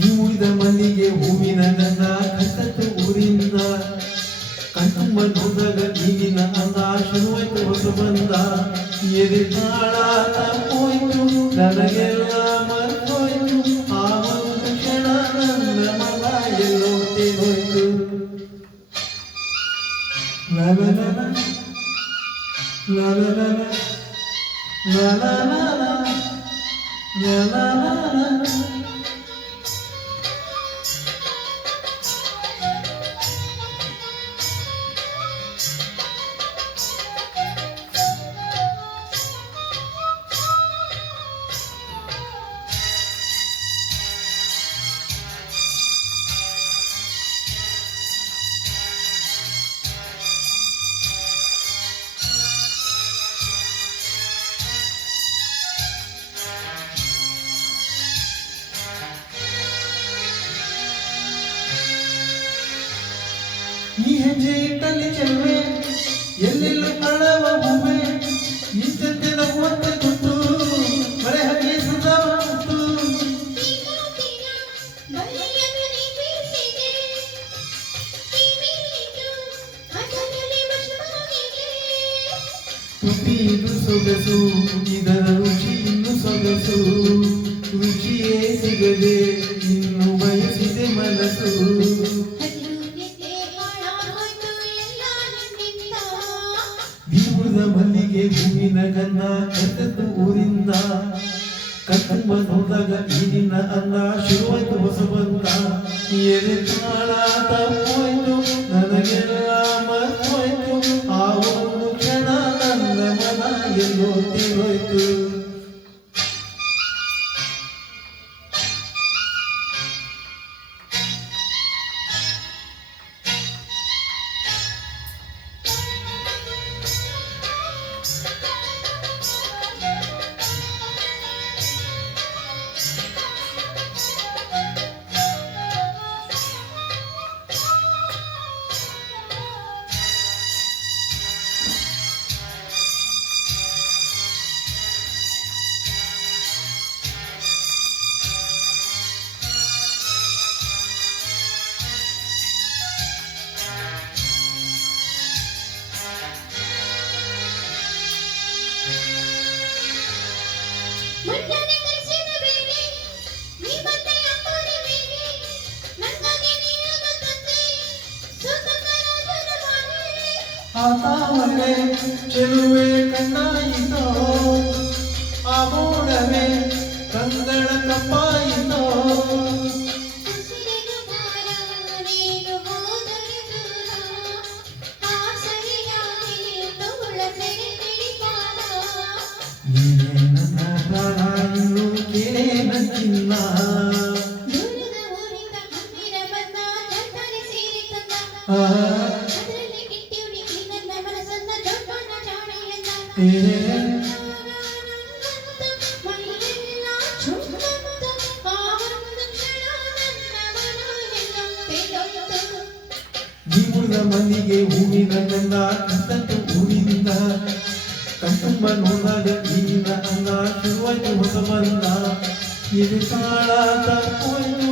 ಈ ಉಳಿದ ಮಲ್ಲಿಗೆ ಹೂವಿನ ನನ್ನ ಕಸತ್ತು ಊರಿಂದ ಕಣ್ತುಂಬ ನೋದಾಗ ನೀಗಿನ ಅಂದ ಶುರುವಾಯ್ತು ಹೊಸ ಬಂದ ಎದೆ ತಾಳ ಹೋಯ್ತು ನನಗೆಲ್ಲ ಮರ್ತೋಯ್ತು ಆ ಒಂದು ಕ್ಷಣ ನನ್ನ ಮನ ಎಲ್ಲೋ ಹೋಯ್ತು ಲಲಲಲ ಲಲಲಲ ಲಲಲಲ ಲಲಲಲ ಈ ಹೆಜ್ಜೆ ಇಟ್ಟಲ್ಲಿ ಚೆಲುವೆ ಎಲ್ಲೆಲ್ಲೂ ಅಳವ ಹೂವೆ ನಿಂತೆ ನಗುವಂತೆ ಗುಟ್ಟು ಮರೆ ಹಾಗೆ ಸುಧಾವ ಮುತ್ತು ತುಟಿ ಇದು ಸೊಗಸು ಇದರ ರುಚಿ ಇನ್ನು ಸೊಗಸು ರುಚಿಯೇ ಸಿಗದೆ ಇನ್ನು ಬಯಸಿದೆ ಮನಸ್ಸು ಬೀಗುಳದ ಮಲ್ಲಿಗೆ ಹೂವಿನ ಗಂಧ ಕತ್ತದ್ದು ಊರಿಂದ ಕತ್ತುಂಬ ನೋಡಿದಾಗ ಈಗಿನ ಅನ್ನ ಶುರುವಾಯ್ತು ಹೊಸ ಬಂದ ಎದೆ ತಾಳ ತಪ್ಪೋಯ್ತು ನನಗೆಲ್ಲ ಮರ್ತೋಯ್ತು ಆ ಒಂದು ಕ್ಷಣ ನನ್ನ ಮನ ಎಲ್ಲೋ ತೀರೋಯ್ತು ಆತಾವನೆ ಚೆಲುವೆ ಕಣ್ಣಾಯಿತೋ ಆ ಮೋಡವೇ ಕಂಗಳ ಕಪ್ಪಾಯಿತೋ ನೀನೇ ನನ್ನ ಪ್ರಾಣವನ್ನು ಕೇಳ ಚಿನ್ನ ಬೀಗುಳದ ಮಲ್ಲಿಗೆ ಹೂವಿನ ಗಂಧ ಕತ್ತದ್ದು ಊರಿಂದ ಕಣ್ತುಂಬ ನೋಡಿದಾಗ ಈಗಿನ ಅಂದ ಶುರುವಾಯ್ತು ಹೊಸ ಬಂದ ಇದು ತಾಳ ತಪ್ಪೋಯ್ತು